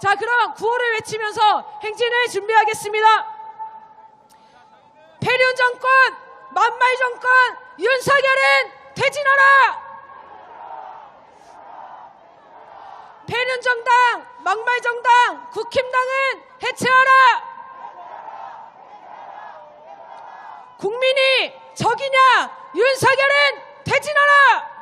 자, 그럼 구호를 외치면서 행진을 준비하겠습니다. 패륜 정권, 만말 정권, 윤석열은 퇴진하라! 패륜 정당, 막말 정당, 국힘당은 해체하라! 국민이 적이냐? 윤석열은 퇴진하라!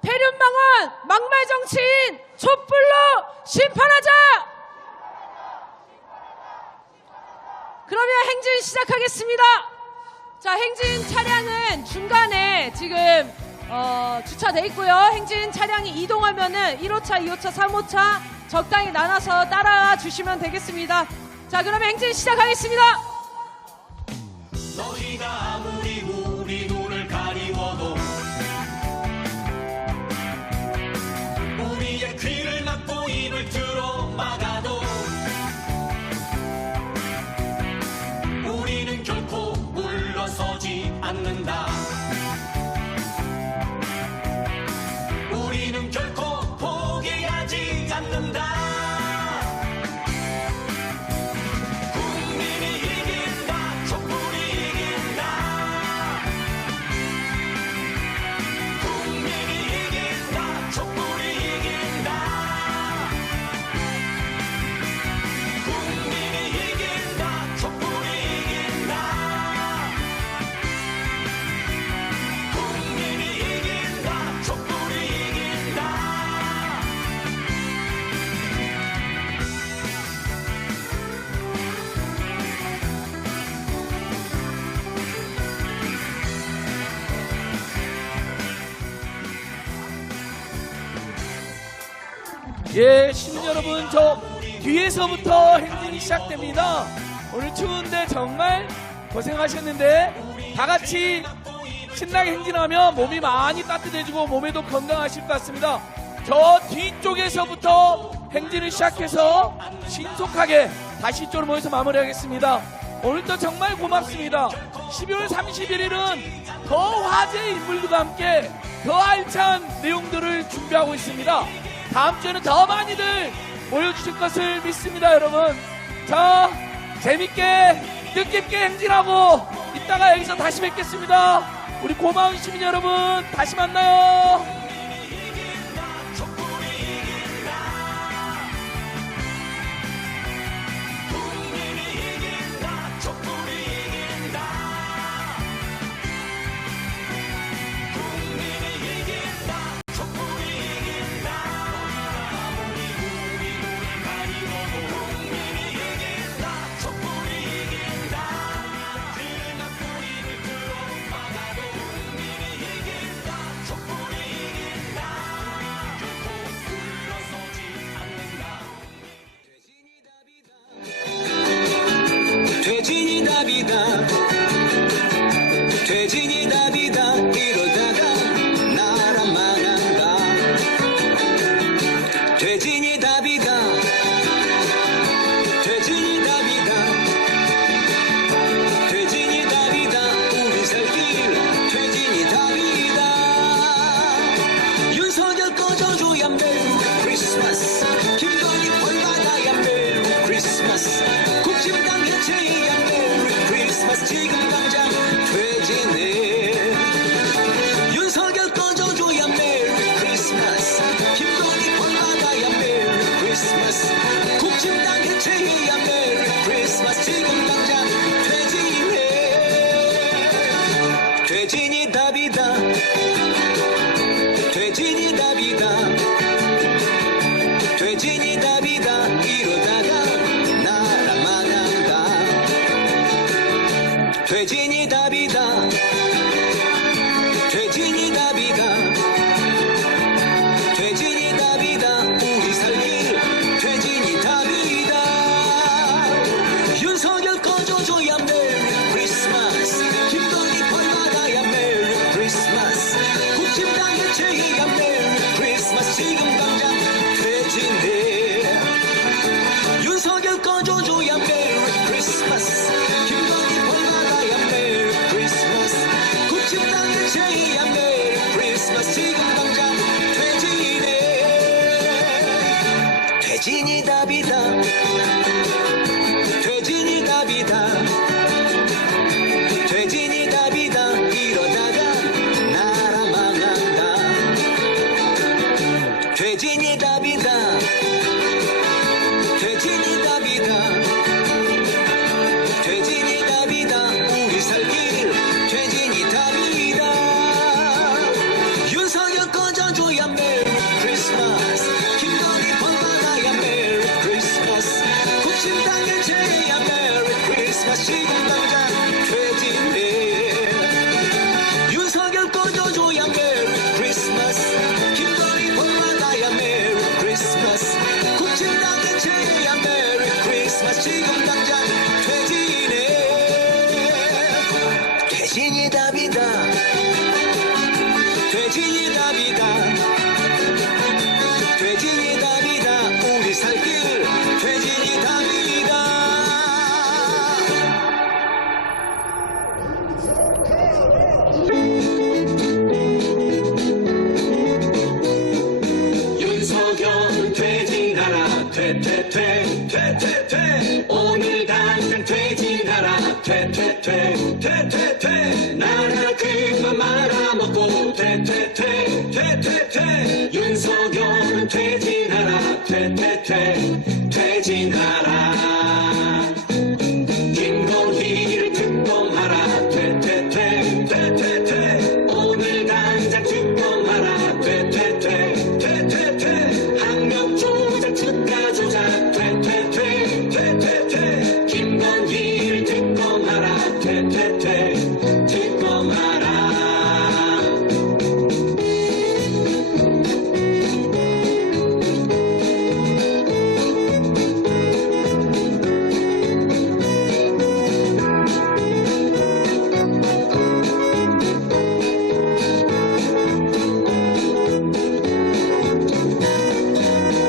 패륜망원, 막말 정치인 촛불로 심판하자! 그러면 행진 시작하겠습니다. 자, 행진 차량은 중간에 지금 주차돼 있고요. 행진 차량이 이동하면은 1호차, 2호차, 3호차 적당히 나눠서 따라와 주시면 되겠습니다. 자, 그러면 행진 시작하겠습니다. 너희가 아무리 우리 눈을 가리워도 우리의 귀를 막고 입을 틀어 막아도 우리는 결코 물러서지 않는다. 우리는 결코 포기하지 않는다. 국민이 이긴다. 촛불이 이긴다. 국민이 이긴다. 촛불이 이긴다. 국민이 이긴다. 촛불이 이긴다. 국민이 이긴다. 촛불이 이긴다. 예, 시민 여러분, 저 뒤에서부터 행진이 시작됩니다. 오늘 추운데 정말 고생하셨는데 다 같이 신나게 행진하면 몸이 많이 따뜻해지고 몸에도 건강하실 것 같습니다. 저 뒤쪽에서부터 행진을 시작해서 신속하게 다시 이쪽으로 모여서 마무리하겠습니다. 오늘도 정말 고맙습니다. 12월 31일은 더 화제의 인물들과 함께 더 알찬 내용들을 준비하고 있습니다. 다음 주에는 더 많이들 모여주실 것을 믿습니다, 여러분. 자, 재밌게 뜻깊게 행진하고 이따가 여기서 다시 뵙겠습니다. 우리 고마운 시민 여러분, 다시 만나요. 퇴진이 답이다. 퇴진이 답이다. 이러다가 나라 망한다. 퇴진이 답이다. 퇴진이 답이다. 퇴진이 답이다. 우리 살길 퇴진이 답이다. 윤석열 꺼져줘야 메리 크리스마스. 김건희 벌받아야 메리 크리스마스. 국힘당 해체해야 메리 크리스마스. 지금 당장 퇴진해. 윤석열 꺼져줘야 메리 크리스마스. 김건희 벌받아야 메리 크리스마스. 국힘당 해체해야 메리 크리스마스. 지금 당장 퇴진해. 퇴진이 답이다. 퇴진이 답이다. 퇴진이 답이다. 이러다가 나라 망한다. 퇴진이 답이다. 퇴진이 답이다. 퇴진이 답이다. 우리 살길 퇴진이 답이다. 윤석열 꺼져줘야 메리 크리스마스. 김건희 벌받아야 메리 크리스마스. 국힘당 해체해야 메리 크리스마스. 지금 당장 퇴진해. 윤석열 꺼져줘야 메리 크리스마스. 김건희 벌받아야 메리 답이다 퇴진이 답이다 퇴진이 답이다 이러다가 나라 망한다 퇴진이 답이다 퇴진이 답이다 퇴진이 답이다 우리 살 길 퇴진이 답이다 윤석열 꺼져줘야 메리 크리스마스 김건희 벌받아야 메리 크리스마스 국힘당에 제야 메리 크리스마스 지금 당장 퇴진해 윤석열 꺼져줘야 메리 크리스마스 김건희 벌받아야 메리 크리스마스 국힘당에 제야 메리 크리스마스 지금 당장 퇴진해 퇴진이 답이다 퇴진이 답이다 퇴진이 답이다 우리 살 길 퇴진이 답이다 윤석열 퇴진하라 퇴퇴퇴 퇴퇴퇴 오늘 당장 퇴진하라 퇴퇴퇴 퇴퇴퇴 나라 그만 말아먹고 퇴퇴퇴 퇴퇴퇴 윤석열 퇴진하라 퇴퇴퇴 퇴진하라 김건희를 특검하라 퇴퇴퇴 퇴퇴퇴 오늘 당장 특검하라 퇴퇴퇴 퇴퇴퇴 학력 조작 주가 조작 퇴퇴퇴 퇴퇴퇴 김건희를 특검하라 퇴퇴퇴 특검하라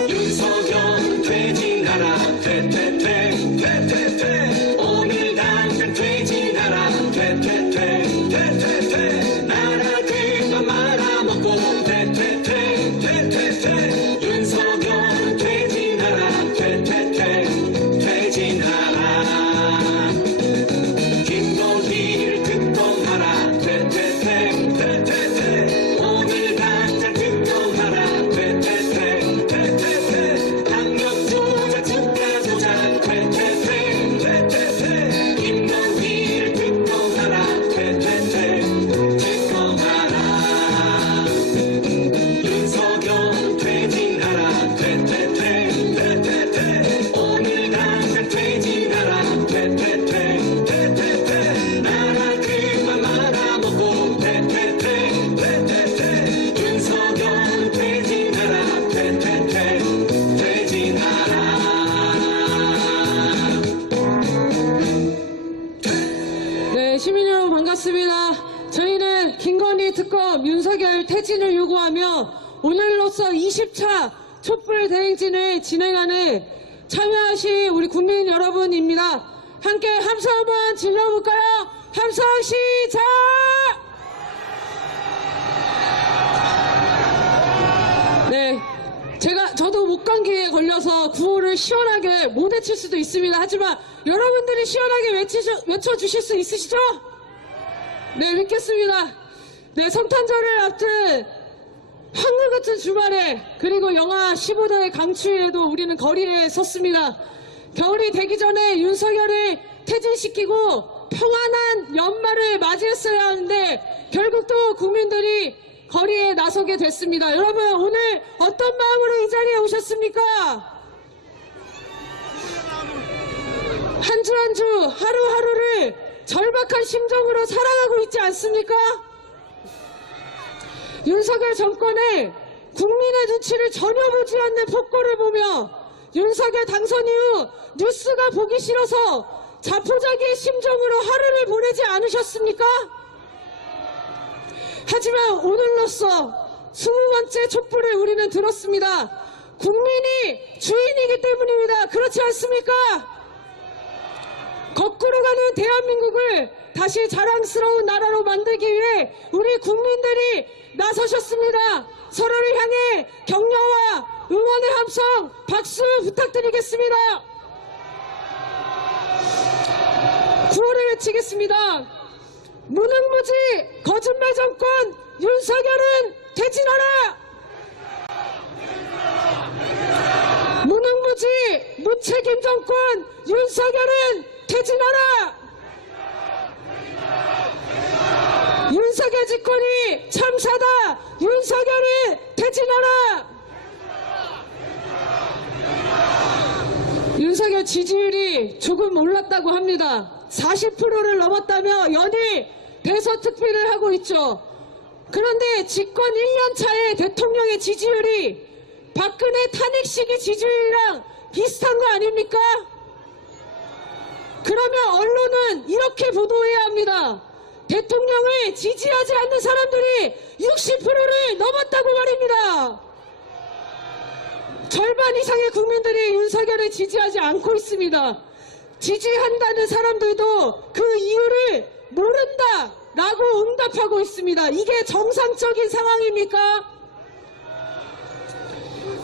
윤석열 퇴진하라 퇴퇴퇴 퇴퇴퇴 오늘 당장 퇴진하라 퇴퇴퇴 퇴퇴퇴 나라 그만 말아먹고 퇴퇴퇴 퇴퇴퇴 윤석열 퇴진하라 퇴퇴퇴 퇴진하라 김건희를 특검하라 퇴퇴퇴 퇴퇴퇴 오늘 당장 특검하라 퇴퇴퇴 퇴퇴퇴 학력 조작 주가 조작 퇴퇴퇴 퇴퇴퇴 김건희를 특검하라 퇴퇴퇴 특검하라 윤석열 퇴진하라 퇴퇴퇴 퇴퇴퇴 오늘 당장 퇴진하라 퇴퇴퇴 퇴퇴퇴 나라 그만 말아먹고 퇴퇴퇴 퇴퇴퇴 윤석열 퇴진하라 퇴퇴퇴 퇴진하라 네, 시민 여러분 반갑습니다. 저희는 김건희 특검 윤석열 퇴진을 요구하며 오늘로써 20차 촛불 대행진을 진행하는 참여하신 우리 국민 여러분입니다. 함께 함성 한번 질러볼까요? 함성 시작! 네, 저도 목감기에 걸려서 구호를 시원하게 못 외칠 수도 있습니다. 하지만 여러분들이 시원하게 외쳐주실 수 있으시죠? 네, 믿겠습니다. 네, 성탄절을 앞둔 황금 같은 주말에 그리고 영하 15도의 강추위에도 우리는 거리에 섰습니다. 겨울이 되기 전에 윤석열을 퇴진시키고 평안한 연말을 맞이했어야 하는데 결국 또 국민들이 거리에 나서게 됐습니다. 여러분, 오늘 어떤 마음으로 이 자리에 오셨습니까? 한 주 한 주 하루하루를 절박한 심정으로 살아가고 있지 않습니까? 윤석열 정권의 국민의 눈치를 전혀 보지 않는 폭거를 보며 윤석열 당선 이후 뉴스가 보기 싫어서 자포자기의 심정으로 하루를 보내지 않으셨습니까? 하지만 오늘로써 20번째 촛불을 우리는 들었습니다. 국민이 주인이기 때문입니다. 그렇지 않습니까? 거꾸로 가는 대한민국을 다시 자랑스러운 나라로 만들기 위해 우리 국민들이 나서셨습니다. 서로를 향해 격려와 응원의 함성 박수 부탁드리겠습니다. 구호를 외치겠습니다. 무능무지 거짓말 정권 윤석열은 퇴진하라. 무능무지 무책임 정권 윤석열은 퇴진하라. 윤석열 집권이 참사다. 윤석열은 퇴진하라. 윤석열 지지율이 조금 올랐다고 합니다. 40%를 넘었다며 연일 대서특필을 하고 있죠. 그런데 집권 1년 차에 대통령의 지지율이 박근혜 탄핵 시기 지지율이랑 비슷한 거 아닙니까? 그러면 언론은 이렇게 보도해야 합니다. 대통령을 지지하지 않는 사람들이 60%를 넘었다고 말입니다. 절반 이상의 국민들이 윤석열을 지지하지 않고 있습니다. 지지한다는 사람들도 그 이유를 모른다 라고 응답하고 있습니다. 이게 정상적인 상황입니까?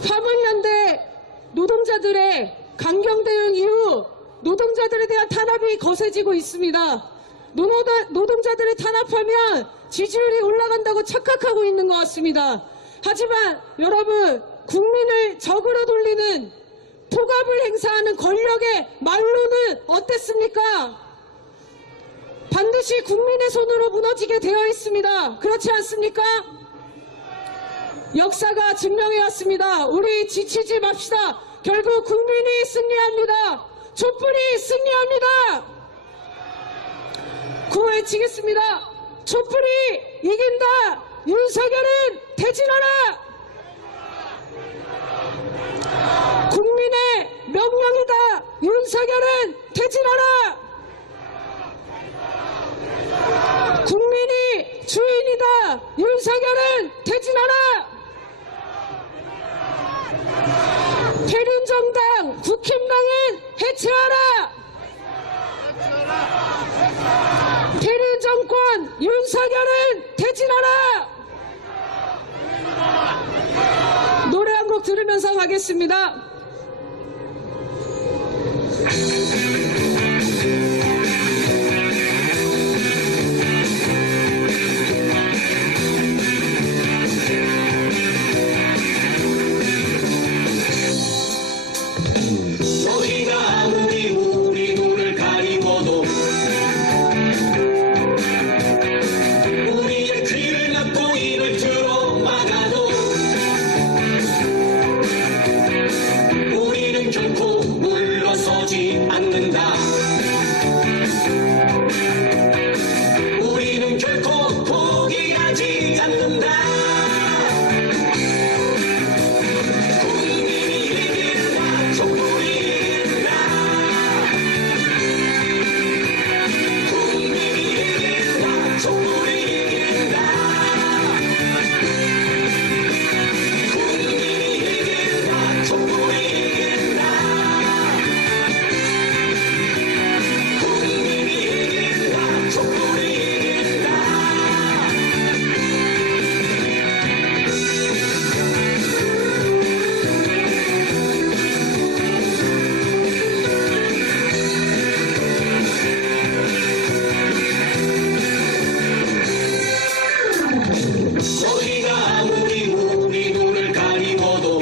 화물연대 노동자들의 강경 대응 이후 노동자들에 대한 탄압이 거세지고 있습니다. 노동자들을 탄압하면 지지율이 올라간다고 착각하고 있는 것 같습니다. 하지만 여러분, 국민을 적으로 돌리는 폭압을 행사하는 권력의 말로는 어땠습니까? 반드시 국민의 손으로 무너지게 되어 있습니다. 그렇지 않습니까? 역사가 증명해왔습니다. 우리 지치지 맙시다. 결국 국민이 승리합니다. 촛불이 승리합니다. 구호 외치겠습니다. 촛불이 이긴다. 윤석열은 퇴진하라. 국민의 명령이다. 윤석열은 퇴진하라. 국민이 주인이다. 윤석열은 퇴진하라. 대륜정당 국힘당은 해체하라. 대륜정권 윤석열은 퇴진하라. 노래 한 곡 들으면서 가겠습니다. 너희가 아무리 우리 눈을 가리워도 우리의 귀를 막고 이를 들어 막아도 우리는 결코 물러서지 않는다. 우리는 결코 포기하지 않는다. 국민이 이긴다. 촛불이 이긴다. 국민이 이긴다. 촛불이 이긴다. 국민이 이긴다. 촛불이 이긴다. 국민이 이긴다. 촛불이 이긴다. 너희가 아무리 우리 눈을 가리워도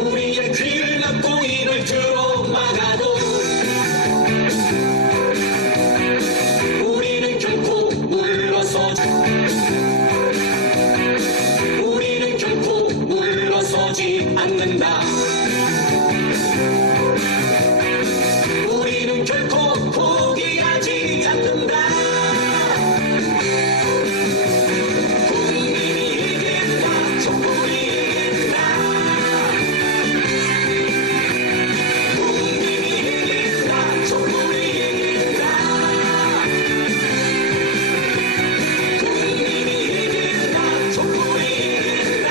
우리의 귀를 막고 이를 들어 막아도 우리는 결코 물러서지 않는다. 우리는 결코 포기하지 않는다. 국민이 이긴다. 촛불이 이긴다. 국민이 이긴다. 촛불이 이긴다. 국민이 이긴다. 촛불이 이긴다.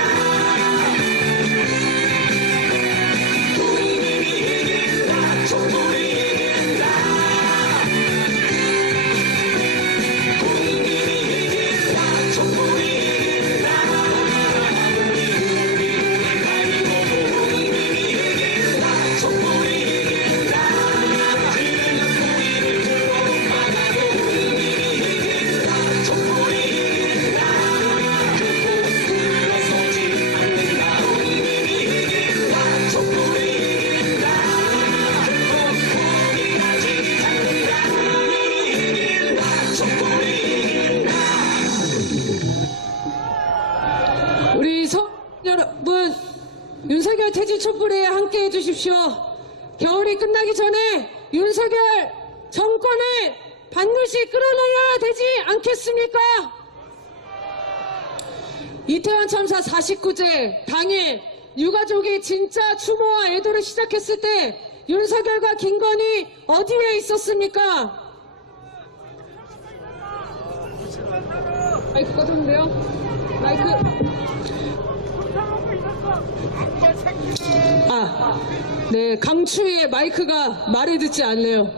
우리 여러분, 윤석열 퇴진 촛불에 함께 해주십시오. 겨울이 끝나기 전에 윤석열 정권을 반드시 끌어내야 되지 않겠습니까? 이태원 참사 49제 당일 유가족이 진짜 추모와 애도를 시작했을 때 윤석열과 김건희 어디에 있었습니까? 마이크 꺼졌는데요? 마이크. 네, 강추위에 마이크가 말을 듣지 않네요.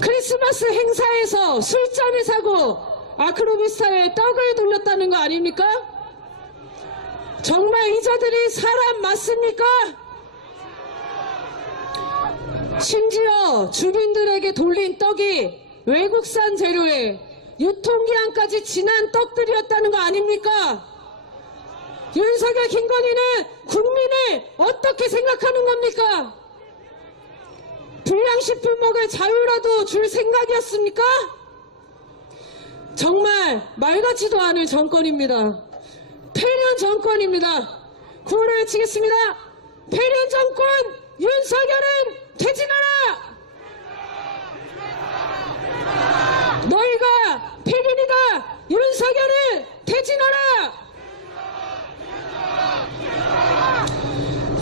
크리스마스 행사에서 술잔을 사고 아크로비스타에 떡을 돌렸다는 거 아닙니까? 정말 이자들이 사람 맞습니까? 심지어 주민들에게 돌린 떡이 외국산 재료에 유통기한까지 지난 떡들이었다는 거 아닙니까? 윤석열 김건희는 국민을 어떻게 생각하는 겁니까? 불량식품 먹을 자유라도 줄 생각이었습니까? 정말 말 같지도 않은 정권입니다. 패륜 정권입니다. 구호를 외치겠습니다. 패륜 정권 윤석열은 퇴진하라! 너희가 패륜이다! 윤석열은 퇴진하라!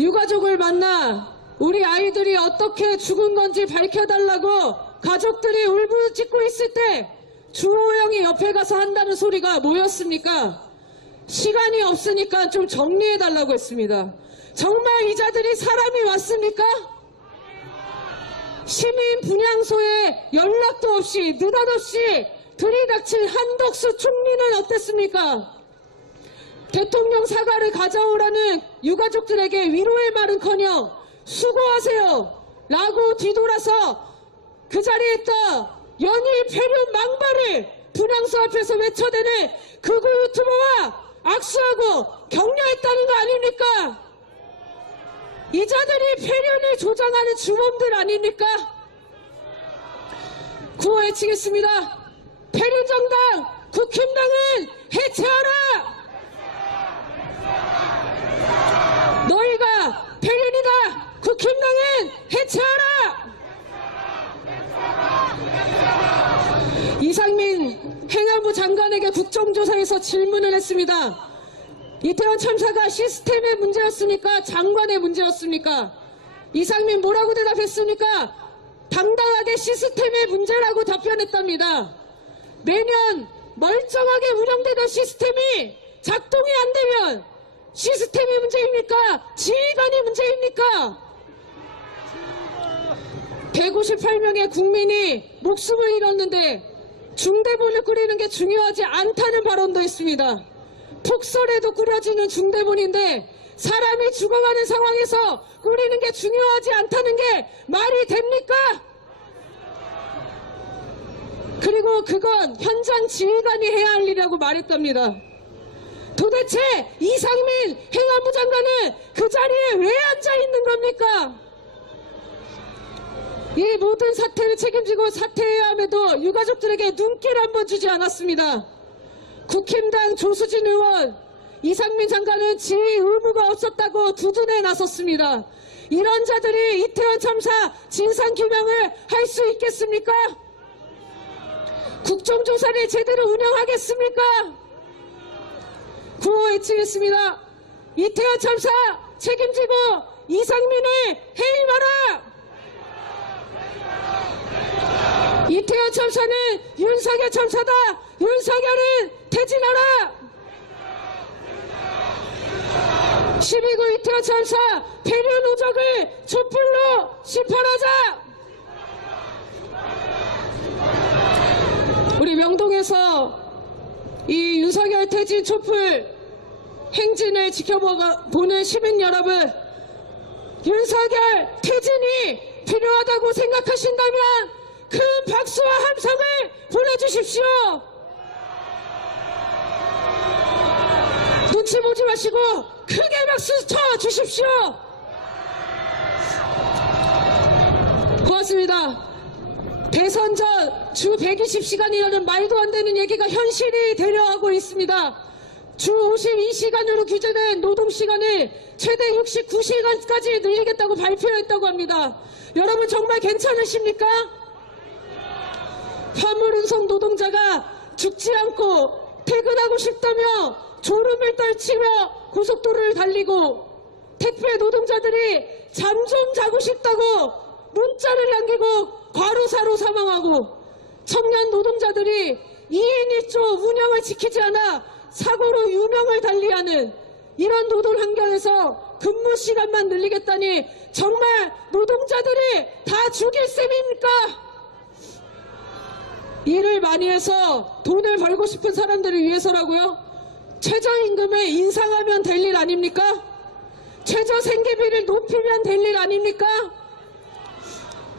유가족을 만나 우리 아이들이 어떻게 죽은 건지 밝혀달라고 가족들이 울부짖고 있을 때 주호영이 옆에 가서 한다는 소리가 뭐였습니까? 시간이 없으니까 좀 정리해달라고 했습니다. 정말 이자들이 사람이 맞습니까? 시민 분향소에 연락도 없이 느닷없이 들이닥친 한덕수 총리는 어땠습니까? 대통령 사과를 가져오라는 유가족들에게 위로의 말은커녕 수고하세요 라고 뒤돌아서 그 자리에 있던 연일 패륜 망발을 분향소 앞에서 외쳐대는 극우 유튜버와 악수하고 격려했다는 거 아닙니까? 이자들이 패륜을 조장하는 주범들 아닙니까? 구호 외치겠습니다. 패륜정당 국힘당은 해체하라! 너희가 패륜이다! 국힘당은 해체하라! 이상민 행안부 장관에게 국정조사에서 질문을 했습니다. 이태원 참사가 시스템의 문제였습니까? 장관의 문제였습니까? 이상민 뭐라고 대답했습니까? 당당하게 시스템의 문제라고 답변했답니다. 매년 멀쩡하게 운영되던 시스템이 작동이 안 되면 시스템이 문제입니까? 지휘관이 문제입니까? 158명의 국민이 목숨을 잃었는데 중대본을 꾸리는 게 중요하지 않다는 발언도 했습니다. 폭설에도 꾸려지는 중대본인데 사람이 죽어가는 상황에서 꾸리는 게 중요하지 않다는 게 말이 됩니까? 그리고 그건 현장 지휘관이 해야 할 일이라고 말했답니다. 도대체 이상민 행안부 장관은 그 자리에 왜 앉아 있는 겁니까? 이 모든 사태를 책임지고 사퇴해야 함에도 유가족들에게 눈길 한번 주지 않았습니다. 국힘당 조수진 의원, 이상민 장관은 지휘 의무가 없었다고 두둔에 나섰습니다. 이런 자들이 이태원 참사 진상규명을 할 수 있겠습니까? 국정조사를 제대로 운영하겠습니까? 구호 외치겠습니다. 이태원 참사 책임지고 이상민을 해임하라! 이태원 참사는 윤석열 참사다! 윤석열은 퇴진하라! 12구 이태원 참사 패륜 우적을 촛불로 심판하자! 우리 명동에서 이 윤석열 퇴진 촛불 행진을 지켜보는 시민 여러분, 윤석열 퇴진이 필요하다고 생각하신다면 큰 박수와 함성을 보내주십시오. 눈치 보지 마시고 크게 박수 쳐주십시오. 고맙습니다. 대선 전 주 120시간이라는 말도 안 되는 얘기가 현실이 되려하고 있습니다. 주 52시간으로 규제된 노동시간을 최대 69시간까지 늘리겠다고 발표했다고 합니다. 여러분 정말 괜찮으십니까? 화물운송 노동자가 죽지 않고 퇴근하고 싶다며 졸음을 떨치며 고속도로를 달리고, 택배 노동자들이 잠 좀 자고 싶다고 문자를 남기고 과로사로 사망하고, 청년 노동자들이 2인 1조 운영을 지키지 않아 사고로 유명을 달리하는 이런 노동 환경에서 근무 시간만 늘리겠다니 정말 노동자들이 다 죽일 셈입니까? 일을 많이 해서 돈을 벌고 싶은 사람들을 위해서라고요? 최저임금을 인상하면 될 일 아닙니까? 최저생계비를 높이면 될 일 아닙니까?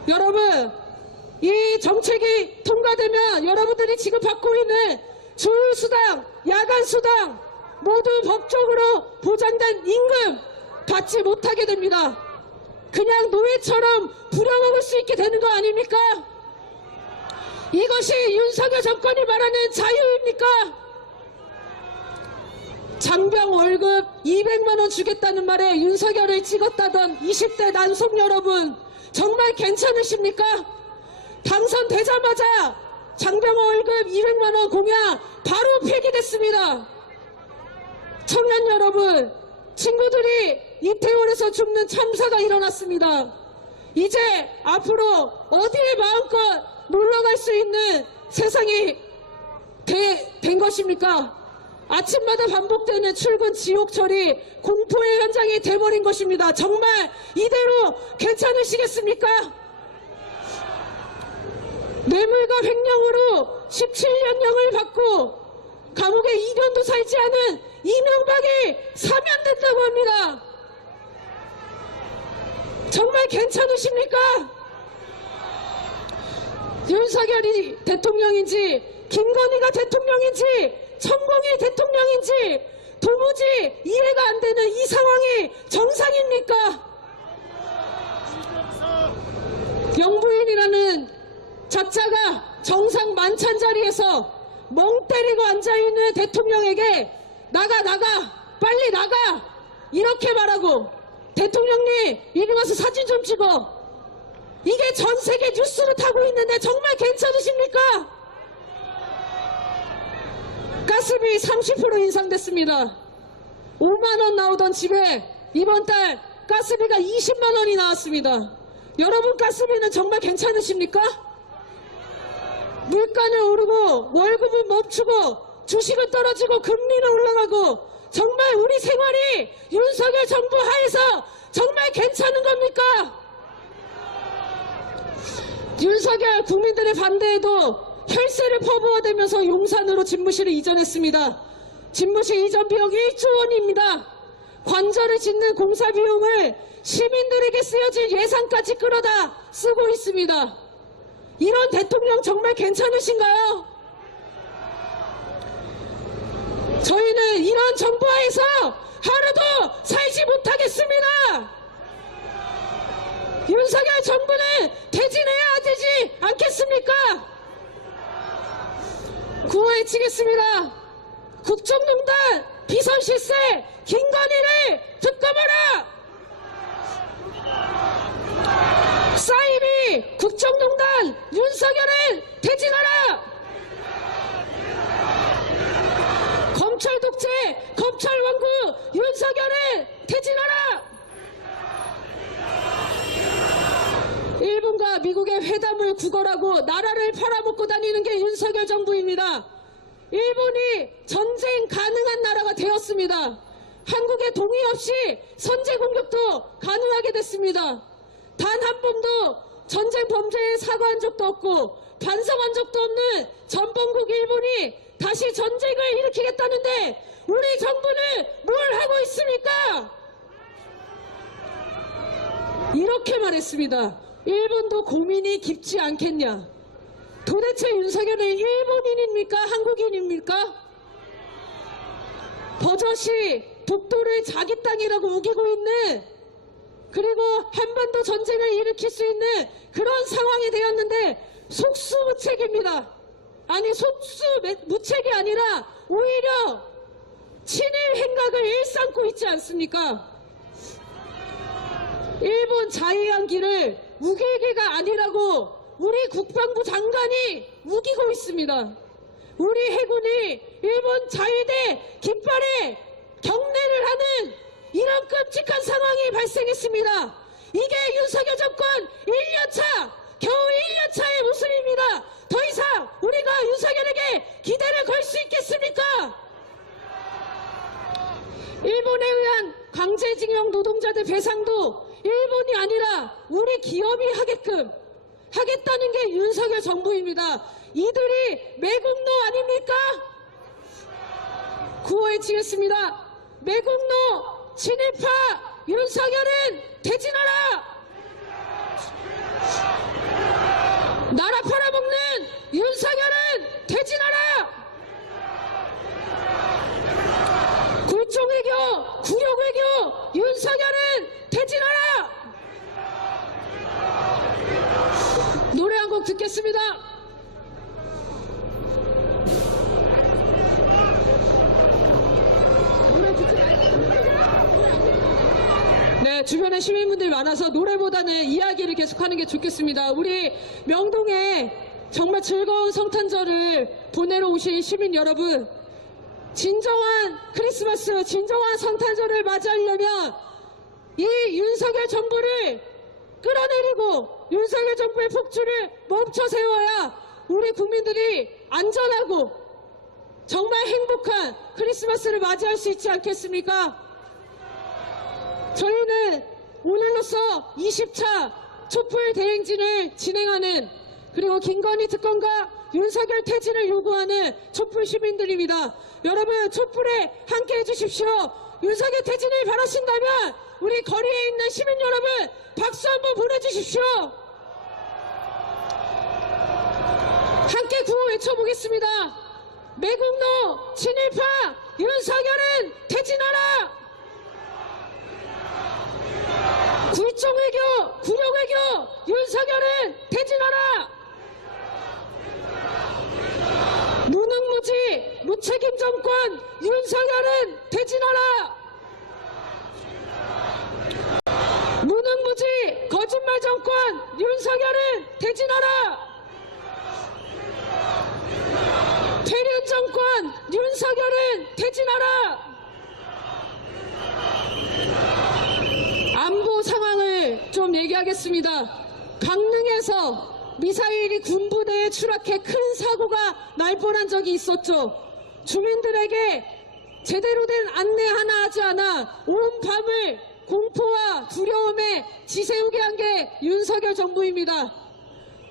여러분, 이 정책이 통과되면 여러분들이 지금 받고 있는 주휴수당, 야간수당 모두 법적으로 보장된 임금 받지 못하게 됩니다. 그냥 노예처럼 부려먹을 수 있게 되는 거 아닙니까? 이것이 윤석열 정권이 말하는 자유입니까? 장병 월급 200만 원 주겠다는 말에 윤석열을 찍었다던 20대 난속 여러분, 정말 괜찮으십니까? 당선되자마자 장병 월급 200만 원 공약 바로 폐기됐습니다. 청년 여러분, 친구들이 이태원에서 죽는 참사가 일어났습니다. 이제 앞으로 어디에 마음껏 놀러갈 수 있는 세상이 된 것입니까? 아침마다 반복되는 출근 지옥철이 공포의 현장이 돼버린 것입니다. 정말 이대로 괜찮으시겠습니까? 뇌물과 횡령으로 17년형을 받고 감옥에 2년도 살지 않은 이명박이 사면된다고 합니다. 정말 괜찮으십니까? 윤석열이 대통령인지 김건희가 대통령인지 천공이 대통령인지 도무지 이해가 안 되는 이 상황이 정상입니까? 영부인이라는 작자가 정상 만찬 자리에서 멍 때리고 앉아있는 대통령에게 나가 빨리 나가 이렇게 말하고, 대통령님 이리 와서 사진 좀 찍어, 이게 전 세계 뉴스로 타고 있는데 정말 괜찮으십니까? 가스비 30% 인상됐습니다. 5만 원 나오던 집에 이번 달 가스비가 20만 원이 나왔습니다. 여러분 가스비는 정말 괜찮으십니까? 물가는 오르고 월급은 멈추고 주식은 떨어지고 금리는 올라가고, 정말 우리 생활이 윤석열 정부 하에서 정말 괜찮은 겁니까? 윤석열 국민들의 반대에도 혈세를 퍼부어대면서 용산으로 집무실을 이전했습니다. 집무실 이전 비용 1조 원입니다. 관절을 짓는 공사 비용을 시민들에게 쓰여질 예산까지 끌어다 쓰고 있습니다. 이런 대통령 정말 괜찮으신가요? 저희는 이런 정부 하에서 하루도 살지 못하겠습니다. 윤석열 정부는 퇴진해야 되지 않겠습니까? 구호해치겠습니다. 국정농단 비선실세 김건희를 특검하라. 사이비 국정농단 윤석열을 퇴진하라. 검찰 독재 검찰 왕국 윤석열을 퇴진하라. 일본과 미국의 회담을 구걸하고 나라를 팔아먹고 다니는 게 윤석열 정부입니다. 일본이 전쟁 가능한 나라가 되었습니다. 한국의 동의 없이 선제 공격도 가능하게 됐습니다. 단 한 번도 전쟁 범죄에 사과한 적도 없고 반성한 적도 없는 전범국 일본이 다시 전쟁을 일으키겠다는데 우리 정부는 뭘 하고 있습니까? 이렇게 말했습니다. 일본도 고민이 깊지 않겠냐. 도대체 윤석열은 일본인입니까? 한국인입니까? 버젓이 독도를 자기 땅이라고 우기고 있는, 그리고 한반도 전쟁을 일으킬 수 있는 그런 상황이 되었는데 속수무책입니다. 아니 속수무책이 아니라 오히려 친일 행각을 일삼고 있지 않습니까? 일본 자위항기를 우길기가 아니라고 우리 국방부 장관이 우기고 있습니다. 우리 해군이 일본 자위대 깃발에 경례를 하는 이런 끔찍한 상황이 발생했습니다. 이게 윤석열 정권 1년차, 겨우 1년차의 모습입니다. 더 이상 우리가 윤석열에게 기대를 걸 수 있겠습니까? 일본에 의한 강제징용 노동자들 배상도 일본이 아니라 우리 기업이 하겠다는 게 윤석열 정부입니다. 이들이 매국노 아닙니까? 구호 외치겠습니다. 매국노 친일파 윤석열은 퇴진하라! 나라 팔아먹는 윤석열은 퇴진하라! 굴종외교, 구력외교 윤석열은 퇴진하라! 노래 한 곡 듣겠습니다. 네, 주변에 시민분들이 많아서 노래보다는 이야기를 계속하는 게 좋겠습니다. 우리 명동에 정말 즐거운 성탄절을 보내러 오신 시민 여러분, 진정한 크리스마스, 진정한 성탄절을 맞이하려면 이 윤석열 정부를 끌어내리고 윤석열 정부의 폭주를 멈춰 세워야 우리 국민들이 안전하고 정말 행복한 크리스마스를 맞이할 수 있지 않겠습니까? 저희는 오늘로써 20차 촛불 대행진을 진행하는, 그리고 김건희 특검과 윤석열 퇴진을 요구하는 촛불 시민들입니다. 여러분, 촛불에 함께 해주십시오. 윤석열 퇴진을 바라신다면 우리 거리에 있는 시민 여러분 박수 한번 보내주십시오. 함께 구호 외쳐보겠습니다. 매국노 친일파 윤석열은 퇴진하라! 굴종외교, 구력외교 윤석열은 퇴진하라! 무능무지, 무책임 정권 윤석열은 퇴진하라! 무능무지, 거짓말 정권 윤석열은 퇴진하라! 퇴련 정권 윤석열은 퇴진하라! 안보 상황을 좀 얘기하겠습니다. 강릉에서 미사일이 군부대에 추락해 큰 사고가 날 뻔한 적이 있었죠. 주민들에게 제대로 된 안내 하나 하지 않아 온 밤을 공포와 두려움에 지새우게 한 게 윤석열 정부입니다.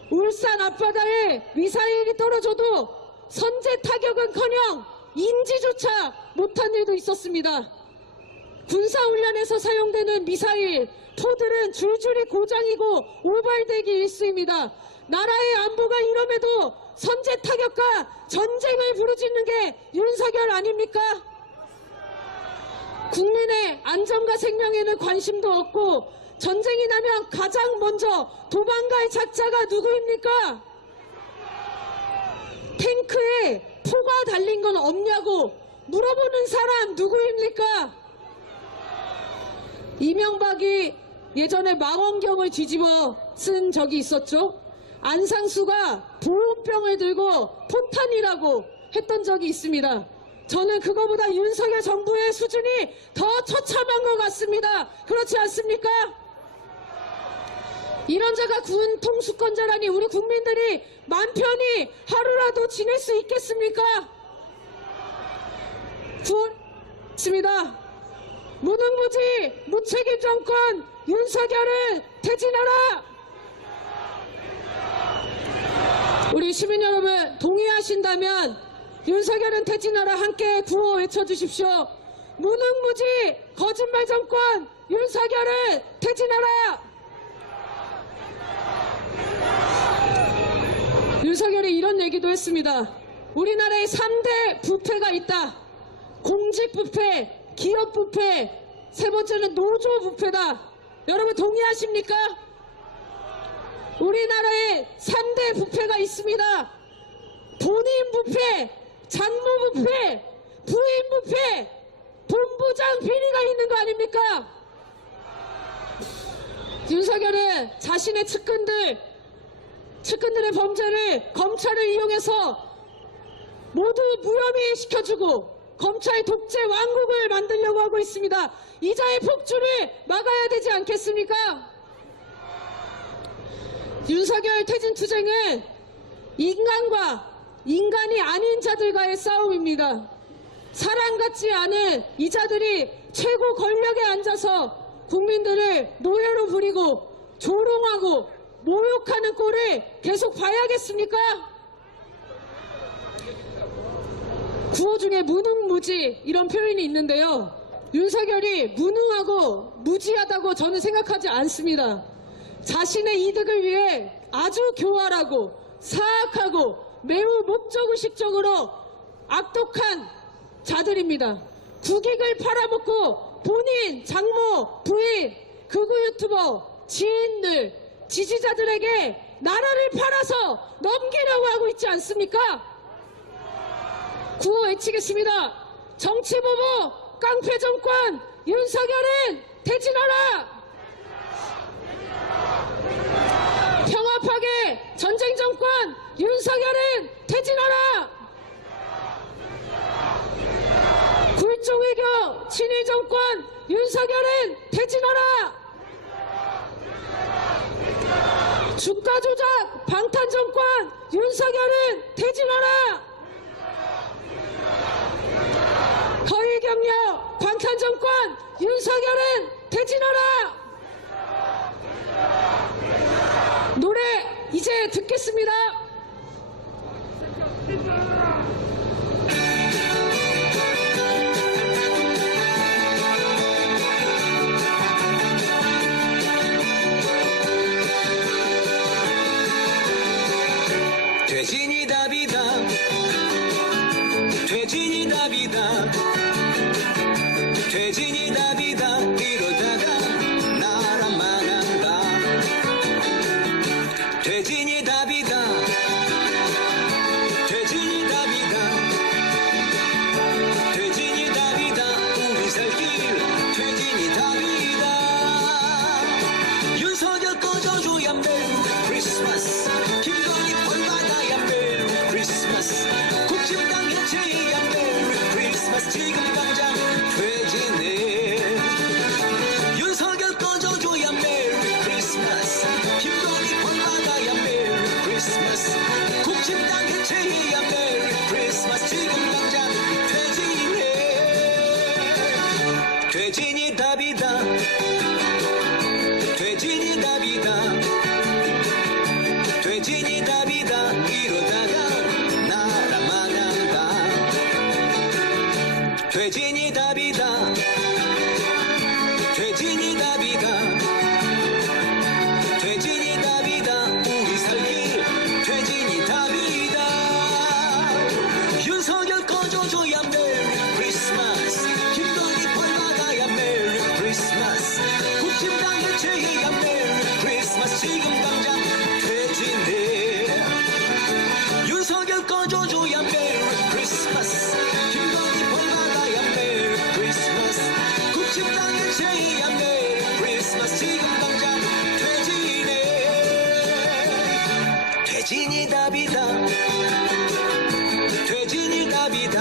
울산 앞바다에 미사일이 떨어져도 선제 타격은커녕 인지조차 못한 일도 있었습니다. 군사훈련에서 사용되는 미사일, 포들은 줄줄이 고장이고 오발되기 일쑤입니다. 나라의 안보가 이럼에도 선제 타격과 전쟁을 부르짖는 게 윤석열 아닙니까? 국민의 안전과 생명에는 관심도 없고 전쟁이 나면 가장 먼저 도망갈 작자가 누구입니까? 탱크에 포가 달린 건 없냐고 물어보는 사람 누구입니까? 이명박이 예전에 망원경을 뒤집어 쓴 적이 있었죠. 안상수가 보온병을 들고 포탄이라고 했던 적이 있습니다. 저는 그거보다 윤석열 정부의 수준이 더 처참한 것 같습니다. 그렇지 않습니까? 이런 자가 군 통수권자라니 우리 국민들이 맘 편히 하루라도 지낼 수 있겠습니까? 있습니다. 무능무지, 무책임 정권 윤석열은 퇴진하라! 우리 시민 여러분 동의하신다면 윤석열은 퇴진하라 함께 구호 외쳐주십시오. 무능무지, 거짓말 정권 윤석열은 퇴진하라! 윤석열이 이런 얘기도 했습니다. 우리나라에 3대 부패가 있다. 공직부패, 기업부패, 세 번째는 노조부패다. 여러분 동의하십니까? 우리나라에 3대 부패가 있습니다. 본인부패, 장모부패, 부인부패, 본부장 비리가 있는 거 아닙니까? 윤석열은 자신의 측근들의 범죄를 검찰을 이용해서 모두 무혐의 시켜주고 검찰 독재 왕국을 만들려고 하고 있습니다. 이자의 폭주를 막아야 되지 않겠습니까? 윤석열 퇴진투쟁은 인간과 인간이 아닌 자들과의 싸움입니다. 사람 같지 않은 이 자들이 최고 권력에 앉아서 국민들을 노예로 부리고 조롱하고 모욕하는 꼴을 계속 봐야겠습니까? 구호 중에 무능무지 이런 표현이 있는데요. 윤석열이 무능하고 무지하다고 저는 생각하지 않습니다. 자신의 이득을 위해 아주 교활하고 사악하고 매우 목적의식적으로 악독한 자들입니다. 국익을 팔아먹고 본인, 장모, 부인, 극우 유튜버, 지인들, 지지자들에게 나라를 팔아서 넘기려고 하고 있지 않습니까? 구호 외치겠습니다. 정치보복 깡패 정권 윤석열은 퇴진하라! 평화파괴 전쟁 정권 윤석열은 퇴진하라! 굴종외교 친일 정권 윤석열은 퇴진하라! 주가 조작 방탄 정권 윤석열은 퇴진하라! 허위 경력 방탄 정권 윤석열은 퇴진하라! 노래 이제 듣겠습니다. 퇴진이 답이다. 퇴진이 답이다. 퇴진이 답이다. 이러다가 나라 망한다. 퇴진이 답이다. 퇴진이 답이다. 퇴진이 답이다. 우리 살 길 퇴진이 답이다. 윤석열 꺼져줘야 메리 크리스마스. 김건희 벌받아야 메리 크리스마스. 국힘당 해체해야 메리 크리스마스. 지금 당장 퇴진해. 윤석열 꺼져줘야 메리 크리스마스. 김건희 벌받아야 메리 크리스마스. 국힘당 해체해야 메리 크리스마스. 지금 당장 퇴진해. 퇴진이 답이다. 퇴진이 답이다. 퇴진이 답이다. 이러다가 나라 망한다. 퇴진이 답이다. 퇴진이 답이다. 퇴진이 답이다. 우리 살 길 퇴진이 답이다. 윤석열 꺼져줘야 메리 크리스마스. 김건희 벌받아야 메리 크리스마스. 국힘당 해체해야 메리 크리스마스. 지금 당장 퇴진해. 윤석열 꺼져줘야 메리 크리스마스. 김건희 벌받아야 메리 크리스마스. 국힘당 해체해야 메리 크리스마스. 지금 당장 퇴진해. 퇴진이 답이다. 퇴진이 답이다.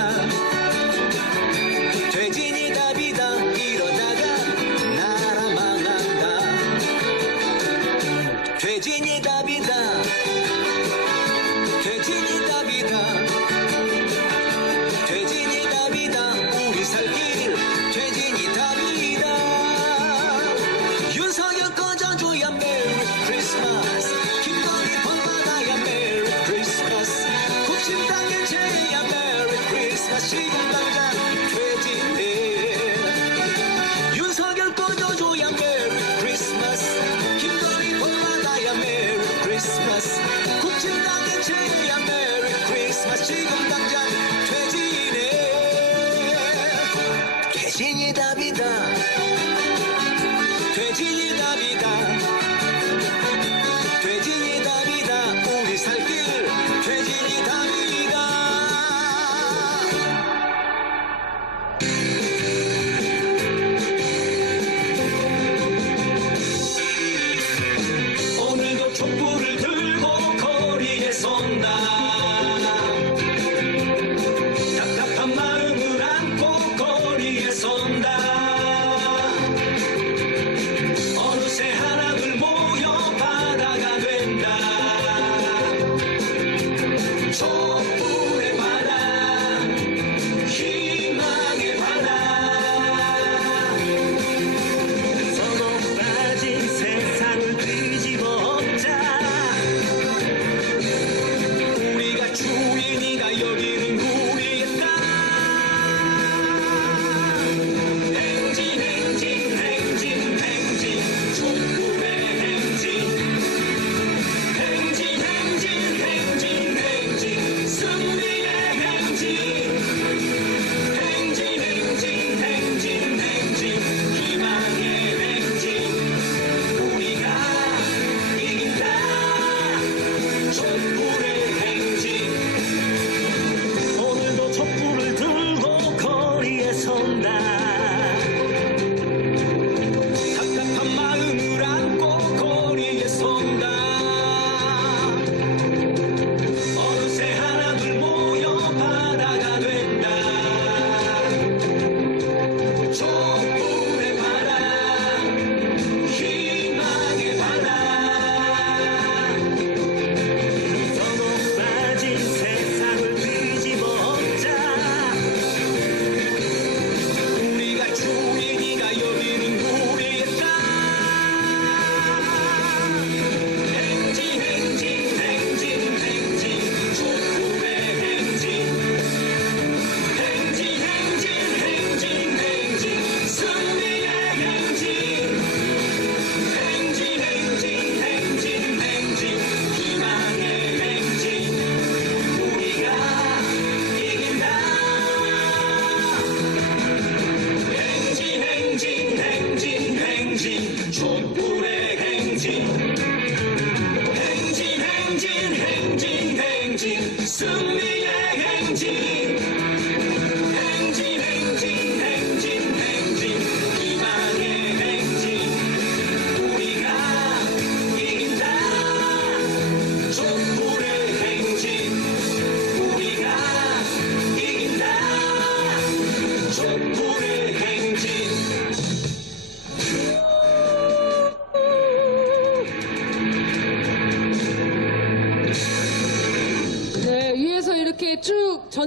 퇴진이 답이다. 이러다가 나라 망한다. 퇴진이 답이다. 퇴진이 답이다. 퇴진이 답이다. 우리 살 길 퇴진이 답이다. 윤석열 꺼져줘야 메리 크리스마스. 김건희 벌받아야 메리 크리스마스. 국힘당 해체해야 메리 크리스마스. 지금 당장 퇴진해. 윤석열 꺼져줘야 메리 크리스마스. 김건희 벌받아야 메리 크리스마스. 국힘당 해체해야 메리 크리스마스. 지금 당장 퇴진해. 퇴진이 답이다. 퇴진이 답이다. 퇴진이 답이다. 우리 살 길 퇴진이 답이다.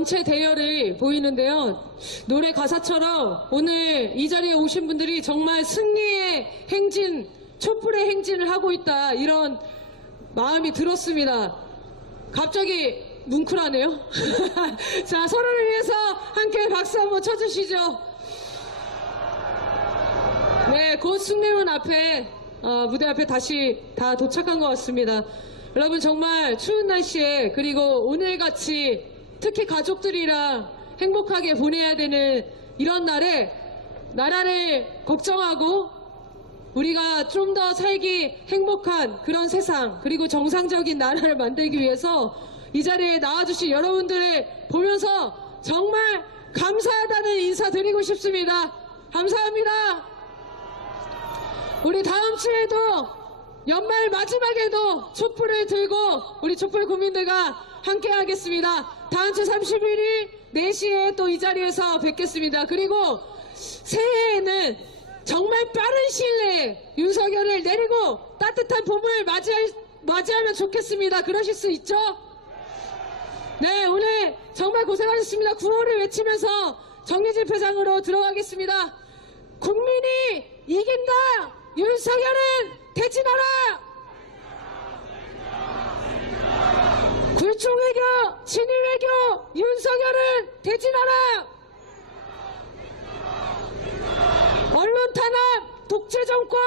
전체 대열이 보이는데요. 노래 가사처럼 오늘 이 자리에 오신 분들이 정말 승리의 행진, 촛불의 행진을 하고 있다, 이런 마음이 들었습니다. 갑자기 뭉클하네요. 자, 서로를 위해서 함께 박수 한번 쳐주시죠. 네, 곧 숭례문 앞에 무대 앞에 다시 다 도착한 것 같습니다. 여러분, 정말 추운 날씨에, 그리고 오늘같이 특히 가족들이랑 행복하게 보내야 되는 이런 날에 나라를 걱정하고 우리가 좀 더 살기 행복한 그런 세상, 그리고 정상적인 나라를 만들기 위해서 이 자리에 나와주신 여러분들을 보면서 정말 감사하다는 인사 드리고 싶습니다. 감사합니다. 우리 다음 주에도 연말 마지막에도 촛불을 들고 우리 촛불 국민들과 함께 하겠습니다. 다음 주 31일 4시에 또 이 자리에서 뵙겠습니다. 그리고 새해에는 정말 빠른 시일 내에 윤석열을 내리고 따뜻한 봄을 맞이하면 좋겠습니다. 그러실 수 있죠? 네, 오늘 정말 고생하셨습니다. 구호를 외치면서 정리집회장으로 들어가겠습니다. 국민이 이긴다! 윤석열은 퇴진하라! 굴종외교, 친일외교, 윤석열은 퇴진하라! 언론 탄압, 독재 정권,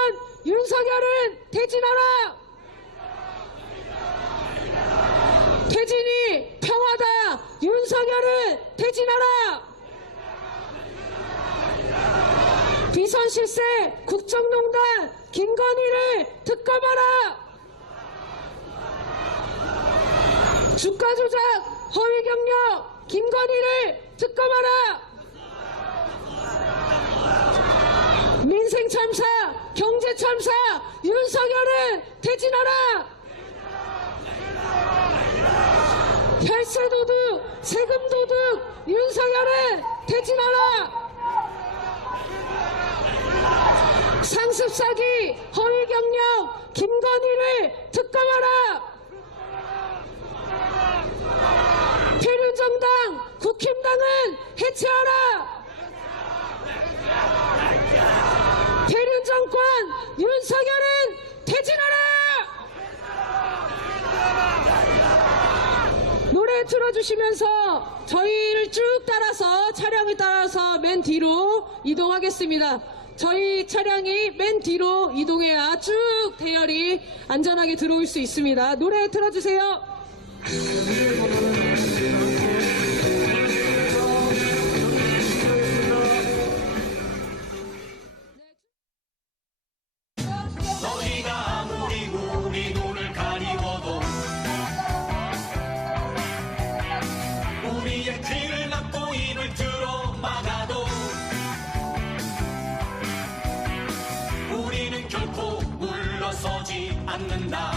윤석열은 퇴진하라! 퇴진이 평화다! 윤석열은 퇴진하라! 비선실세, 국정농단, 김건희를 특검하라! 주가 조작, 허위 경력, 김건희를 특검하라! 민생 참사, 경제 참사, 윤석열은 퇴진하라! 혈세 도둑, 세금 도둑, 윤석열은 퇴진하라! 상습 사기, 허위 경력, 김건희를 특검하라! 표륜정당, 국힘당은 해체하라! 표륜정권, 윤석열은 퇴진하라! 노래 틀어주시면서 저희를 쭉 따라서, 차량을 따라서 맨 뒤로 이동하겠습니다. 저희 차량이 맨 뒤로 이동해야 쭉 대열이 안전하게 들어올 수 있습니다. 노래 틀어주세요. 너희가 아무리 우리 눈을 가리워도 우리의 귀를 막고 입을 들어 막아도 우리는 결코 물러서지 않는다.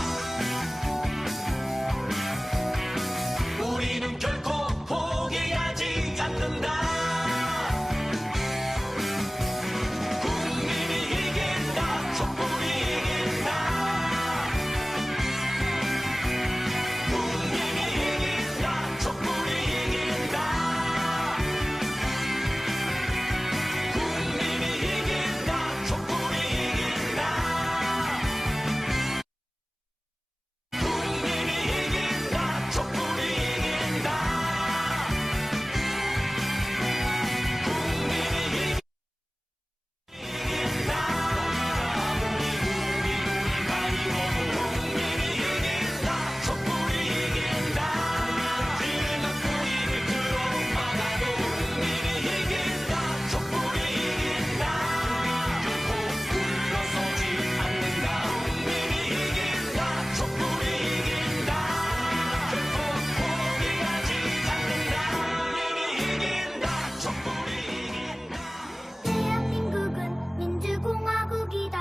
우리는 결코 포기하지 않는다. 국민이 이긴다. 촛불이 이긴다. 국민이 이긴다. 촛불이 이긴다. 국민이 이긴다. 촛불이 이긴다. 국민이 이긴다. 촛불이 이긴다. 국민이 이긴다. 아무리 우리 눈을 가리워도 국민이 이긴다. 촛불이 이긴다. 귀를 막고 입을 들어 막아도 국민이 이긴다. 촛불이 이긴다. 결코 물러서지 않는다. 국민이 이긴다. 촛불이 이긴다. 결코 포기하지 않는다. 국민이 이긴다. 촛불이 이긴다. 대한민국은 민주공화국이다.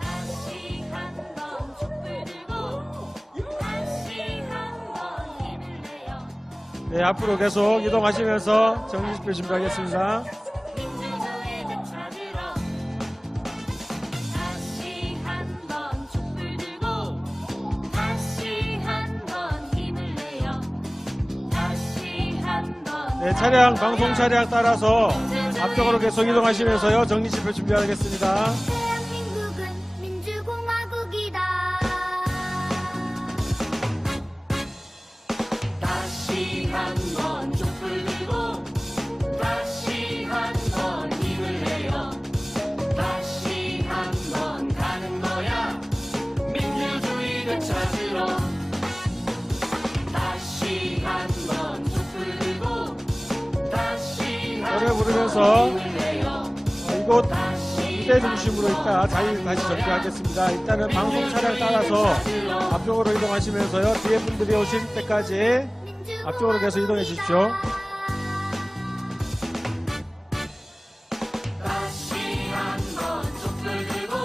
다시 한번 촛불 들고 다시 한번 힘을 내요. 네, 앞으로 계속 이동하시면서 정리집회 준비하겠습니다. 민주노예를 찾으러 다시 한번 촛불 들고 다시 한번 네, 차량, 방송 차량 따라서 앞쪽으로 계속 이동하시면서요. 정리집회 준비하겠습니다. 대한민국은 민주공화국이다. 다시 한번 촛불 들고 다시 한번 힘을 내요 다시 한번 가는 거야 민주주의를 찾으러 다시 한번 촛불 들고 다시 노래 한번 부르면서 힘을 내요 이곳 무대 중심으로 있다 자리 다시 정비하겠습니다. 일단은 방송 차량 따라서 앞쪽으로 이동하시면서요. 뒤에 분들이 오실 때까지 앞쪽으로 계속 이동해 주십시오. 다시 한번 촛불 들고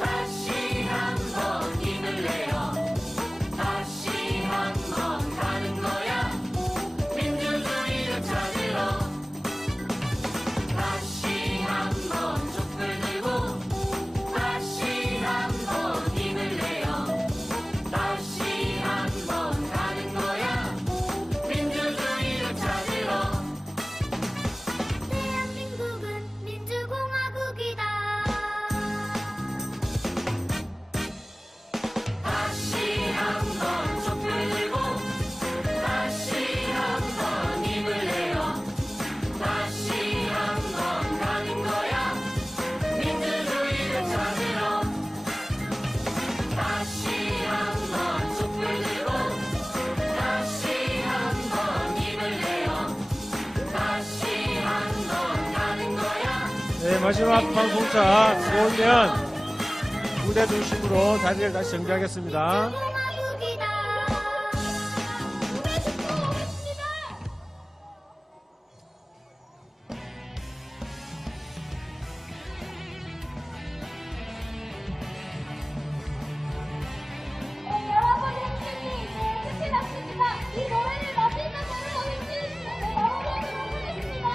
다시 한번 힘을 내요 다시 한번 가는 거야 민주주의를 찾으러 다시 한번 촛불 들고 다시 한번 힘을 내요 다시 한번 가는 거야 민주주의를 찾으러 대한민국은 민주공화국이다. 다시 한번 촛불 들고 다시 한번 힘을 내요 다시 한번 가는 거야 민주주의를 찾으러 다시 한번 촛불 들고 다시 한번 힘을 내요 다시 한번 가는 거야 네, 마지막 방송차 들어오면 무대 중심으로 자리를 다시 정비하겠습니다. 공화국이다. 노래 듣고 오겠습니다. 여러분 행진이 끝이 났습니다. 이 노래를 마지막으로 행진 마무리하도록 하겠습니다.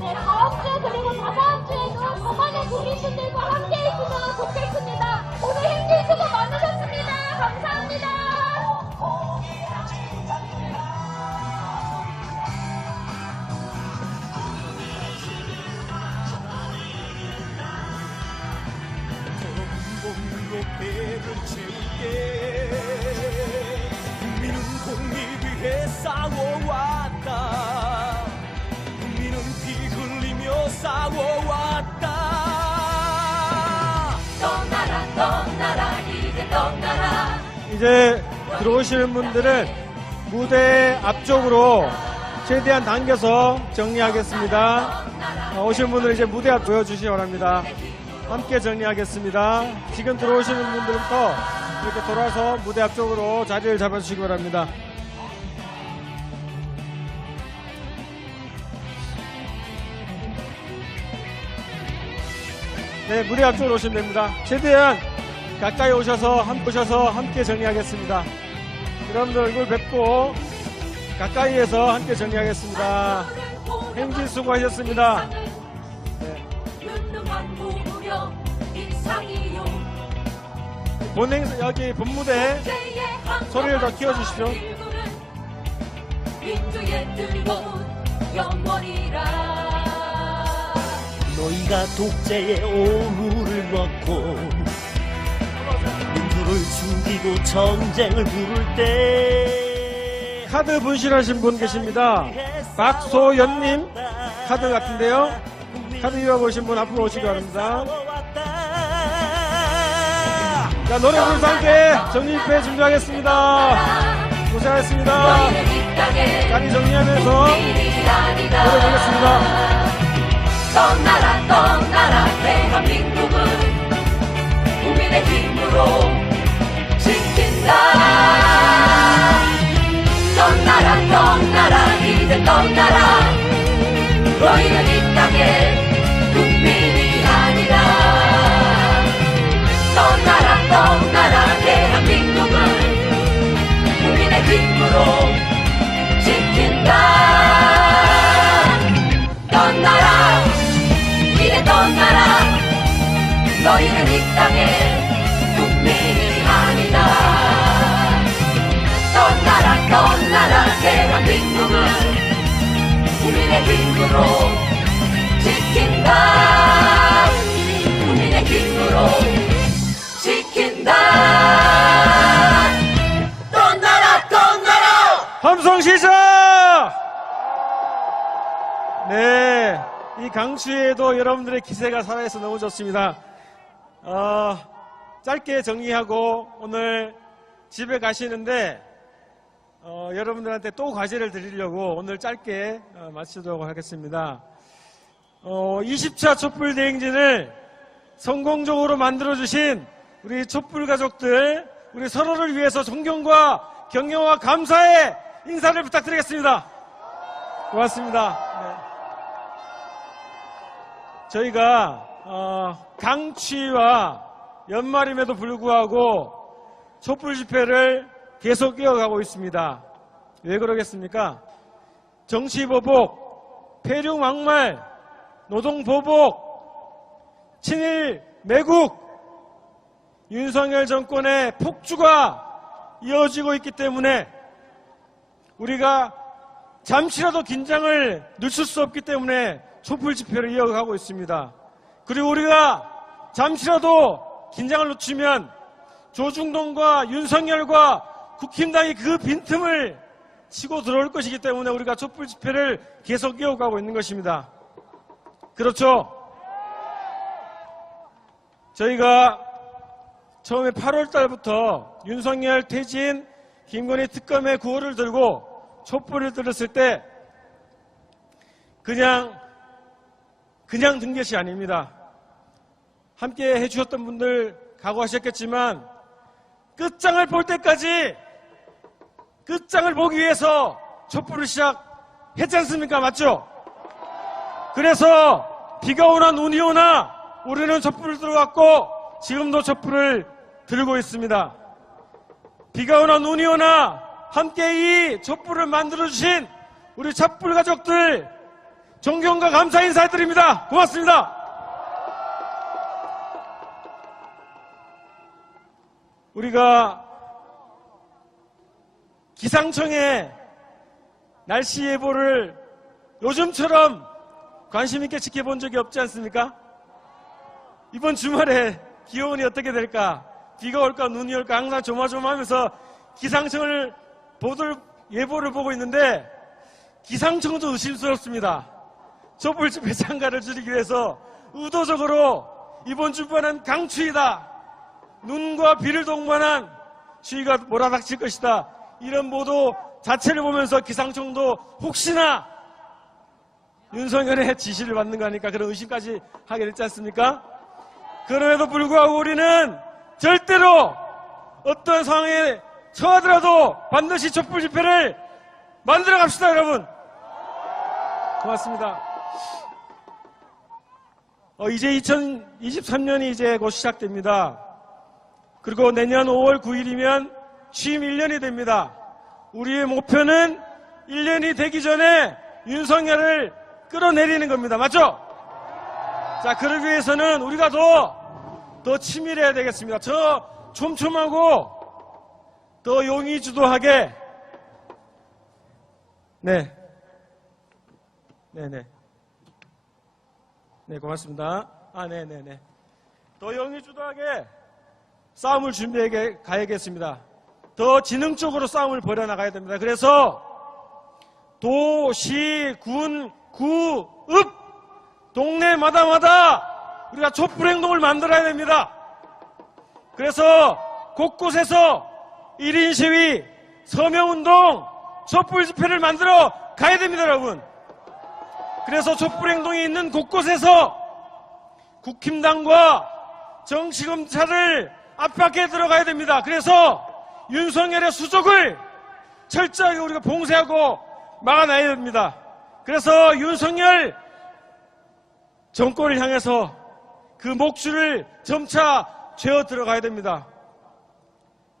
네, 다음 주 그리고 다다음 주에도 더 많은 국민분들과 함께 있으면 좋겠습니다. 오늘 행진 수고 많으셨습니다. 감사합니다. 공공으로 배를 채울게 국민은 공익 위해 싸워왔다 국민은 피 흘리며 싸워왔다 떠나라 떠나라 이제 떠나라 이제 들어오시는 분들은 무대 앞쪽으로 최대한 당겨서 정리하겠습니다. 오신 분들 이제 무대 앞 보여주시기 바랍니다. 함께 정리하겠습니다. 지금 들어오시는 분들부터 이렇게 돌아서 무대 앞쪽으로 자리를 잡아주시기 바랍니다. 네, 무대 앞쪽으로 오시면 됩니다. 최대한 가까이 오셔서 함께 정리하겠습니다. 여러분들 얼굴 뵙고 가까이에서 함께 정리하겠습니다. 행진 수고하셨습니다. 본행 여기 본무대 소리를 더 키워주십시오. 민주의 뜨거운 영원이라 너희가 독재의 오물을 먹고 민주를 죽이고 전쟁을 부를 때 카드 분실하신 분 계십니다. 박소연님 카드 같은데요. 카드 잃어보신 분 앞으로 오시기 바랍니다. 자, 노래 부르면서 함께 정리집회 준비하겠습니다. 고생하셨습니다. 자리 정리하면서 노래 부르겠습니다. 떠나라 떠나라 대한민국은 국민의 힘으로 지킨다 떠나라 떠나라 이제 떠나라 너희는 이 땅의 국민이 아니라 떠나라 떠나라 대한민국은 국민의 힘으로 지킨다 떠나라 이제 떠나라 너희는 이 땅의 국민이 아니다. 떠나라 떠나라 대한민국은 국민의 힘으로 지킨다. 국민의 힘으로 지킨다. 떠나라 떠나라. 함성시작! 네, 이 강추위에도 여러분들의 기세가 살아있어 너무 좋습니다. 짧게 정리하고 오늘 집에 가시는데 여러분들한테 또 과제를 드리려고 오늘 짧게 마치도록 하겠습니다. 20차 촛불 대행진을 성공적으로 만들어주신 우리 촛불 가족들, 우리 서로를 위해서 존경과 격려와 감사의 인사를 부탁드리겠습니다. 고맙습니다. 네. 저희가 강추위와 연말임에도 불구하고 촛불 집회를 계속 이어가고 있습니다. 왜 그러겠습니까? 정치보복, 폐륜막말, 노동보복, 친일 매국, 윤석열 정권의 폭주가 이어지고 있기 때문에 우리가 잠시라도 긴장을 늦출 수 없기 때문에 촛불 집회를 이어가고 있습니다. 그리고 우리가 잠시라도 긴장을 늦추면 조중동과 윤석열과 국힘당이 그 빈틈을 치고 들어올 것이기 때문에 우리가 촛불 집회를 계속 이어가고 있는 것입니다. 그렇죠? 저희가 처음에 8월 달부터 윤석열 퇴진 김건희 특검의 구호를 들고 촛불을 들었을 때 그냥 든 것이 아닙니다. 함께 해주셨던 분들 각오하셨겠지만 끝장을 볼 때까지 끝장을 보기 위해서 촛불을 시작했지 않습니까? 맞죠? 그래서 비가 오나 눈이 오나 우리는 촛불을 들어왔고 지금도 촛불을 들고 있습니다. 비가 오나 눈이 오나 함께 이 촛불을 만들어주신 우리 촛불 가족들 존경과 감사 인사드립니다. 고맙습니다. 우리가 기상청의 날씨 예보를 요즘처럼 관심 있게 지켜본 적이 없지 않습니까? 이번 주말에 기온이 어떻게 될까? 비가 올까 눈이 올까 항상 조마조마하면서 기상청을 예보를 보고 있는데 기상청도 의심스럽습니다. 촛불 집회 참가를 줄이기 위해서 의도적으로 이번 주말은 강추위다. 눈과 비를 동반한 추위가 몰아닥칠 것이다. 이런 보도 자체를 보면서 기상청도 혹시나 윤석열의 지시를 받는 거 아닐까 그런 의심까지 하게 됐지 않습니까? 그럼에도 불구하고 우리는 절대로 어떤 상황에 처하더라도 반드시 촛불 집회를 만들어 갑시다, 여러분. 고맙습니다. 이제 2023년이 이제 곧 시작됩니다. 그리고 내년 5월 9일이면 취임 1년이 됩니다. 우리의 목표는 1년이 되기 전에 윤석열을 끌어내리는 겁니다. 맞죠? 자, 그러기 위해서는 우리가 더 치밀해야 되겠습니다. 더 촘촘하고 더 용의주도하게. 네, 고맙습니다. 네네네. 더 용의주도하게 싸움을 준비해 가야겠습니다. 더 지능적으로 싸움을 벌여나가야 됩니다. 그래서 도, 시, 군, 구, 읍, 동네마다마다 우리가 촛불 행동을 만들어야 됩니다. 그래서 곳곳에서 1인 시위, 서명운동, 촛불 집회를 만들어 가야 됩니다, 여러분. 그래서 촛불 행동이 있는 곳곳에서 국힘당과 정치검찰을 압박해 들어가야 됩니다. 그래서 윤석열의 수족을 철저하게 우리가 봉쇄하고 막아놔야 됩니다. 그래서 윤석열 정권을 향해서 그 목줄을 점차 죄어 들어가야 됩니다.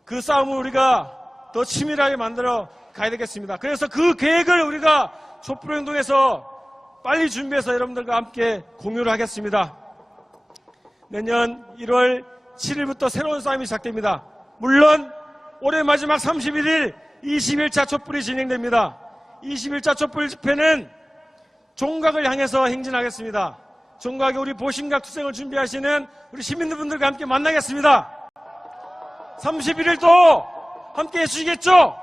그 싸움을 우리가 더 치밀하게 만들어 가야 되겠습니다. 그래서 그 계획을 우리가 촛불행동에서 빨리 준비해서 여러분들과 함께 공유를 하겠습니다. 내년 1월 7일부터 새로운 싸움이 시작됩니다. 물론 올해 마지막 31일 21차 촛불이 진행됩니다. 21차 촛불 집회는 종각을 향해서 행진하겠습니다. 종각에 우리 보신각 투쟁을 준비하시는 우리 시민분들과 함께 만나겠습니다. 31일도 함께 해주시겠죠?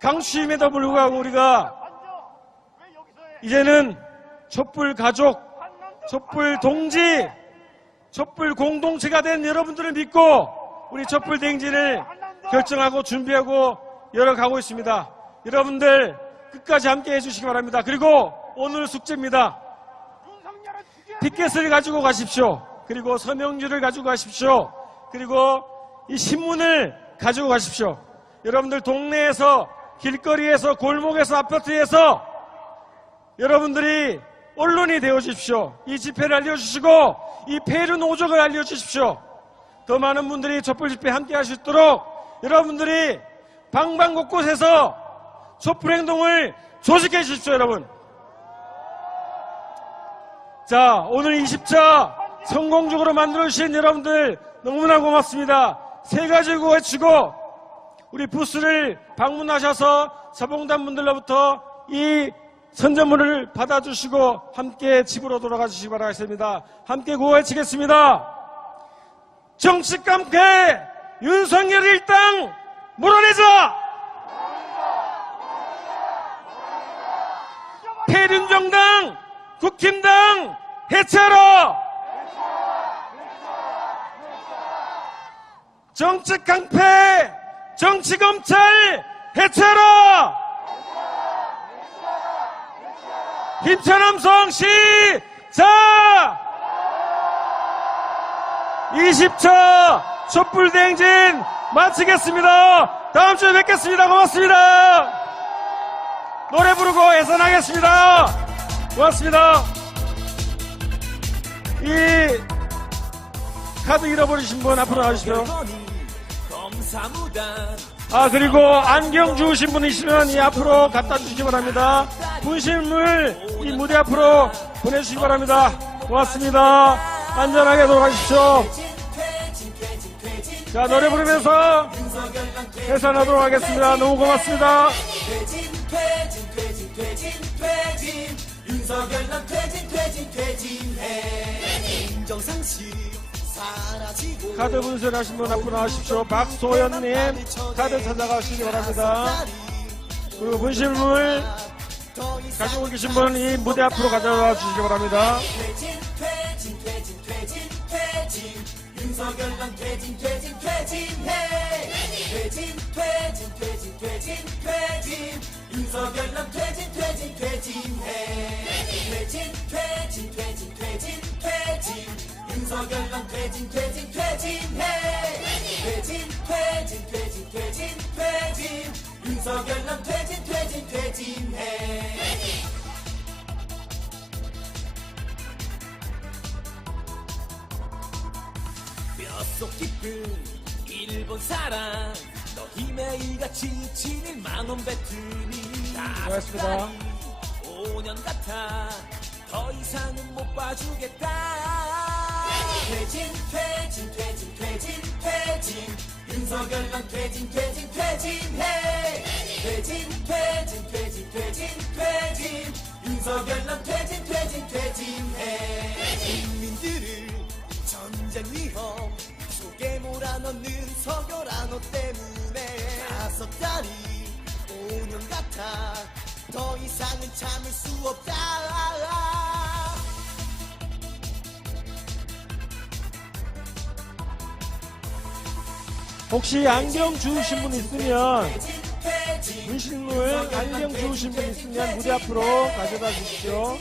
강추임에도 불구하고 우리가 이제는 촛불 가족, 촛불 동지, 촛불 공동체가 된 여러분들을 믿고 우리 촛불 대행진을 결정하고 준비하고 열어가고 있습니다. 여러분들 끝까지 함께 해주시기 바랍니다. 그리고 오늘 숙제입니다. 피켓을 가지고 가십시오. 그리고 서명지를 가지고 가십시오. 그리고 이 신문을 가지고 가십시오. 여러분들 동네에서, 길거리에서, 골목에서, 아파트에서 여러분들이 언론이 되어주십시오. 이 집회를 알려주시고 이 폐륜 노적을 알려주십시오. 더 많은 분들이 촛불 집회 함께 할 수 있도록 여러분들이 방방곳곳에서 촛불 행동을 조직해 주십시오. 여러분. 자, 오늘 20차 성공적으로 만들어주신 여러분들 너무나 고맙습니다. 세 가지 구호 외치고 우리 부스를 방문하셔서 사봉단 분들로부터 이 선전문을 받아주시고 함께 집으로 돌아가 주시기 바라겠습니다. 함께 구호 외치겠습니다. 정치 깡패 윤석열 일당 몰아내자! 폐륜정당 국힘당 해체하라! 정치 깡패 정치검찰 해체하라! 김천남성 시작! 20차 촛불대행진 마치겠습니다. 다음 주에 뵙겠습니다. 고맙습니다. 노래 부르고 해산하겠습니다. 고맙습니다. 이 카드 잃어버리신 분 앞으로 나와주십시오. 그리고 안경 주우신 분 있으면 이 앞으로 갖다 주시기 바랍니다. 분실물 이 무대 앞으로 보내주시기 바랍니다. 고맙습니다. 안전하게 돌아가십시오. 자, 노래 부르면서 해산하도록 하겠습니다. 너무 고맙습니다. 카드 분실하신 분 앞으로 나와주십시오. 박소연님 카드 찾아가시기 바랍니다. 그리고 분실물 가지고 계신 분 이 무대 앞으로 가져와 주시기 바랍니다. 윤석열랑 퇴진 퇴진해 윤석열랑 퇴진 퇴진해 윤석열랑 퇴진 퇴진해 윤석열랑 퇴진 퇴진해 뼛속 깊은 일본 사랑 너 힘에 일같이 지친 1만원 배틀이 고맙습니다. 5년 같아 더 이상은 못 봐주겠다 퇴진 윤석열랑 퇴진 퇴진해 퇴진 윤석열랑 퇴진 퇴진해 국민들을 전쟁 위험 속에 몰아넣는 석열아 너 때문에 5달이 5년 같아 더 이상은 참을 수 없다 혹시 안경 주우신 분 있으면 분실물 안경 주우신 분 있으면 무대 앞으로 가져다 주십시오.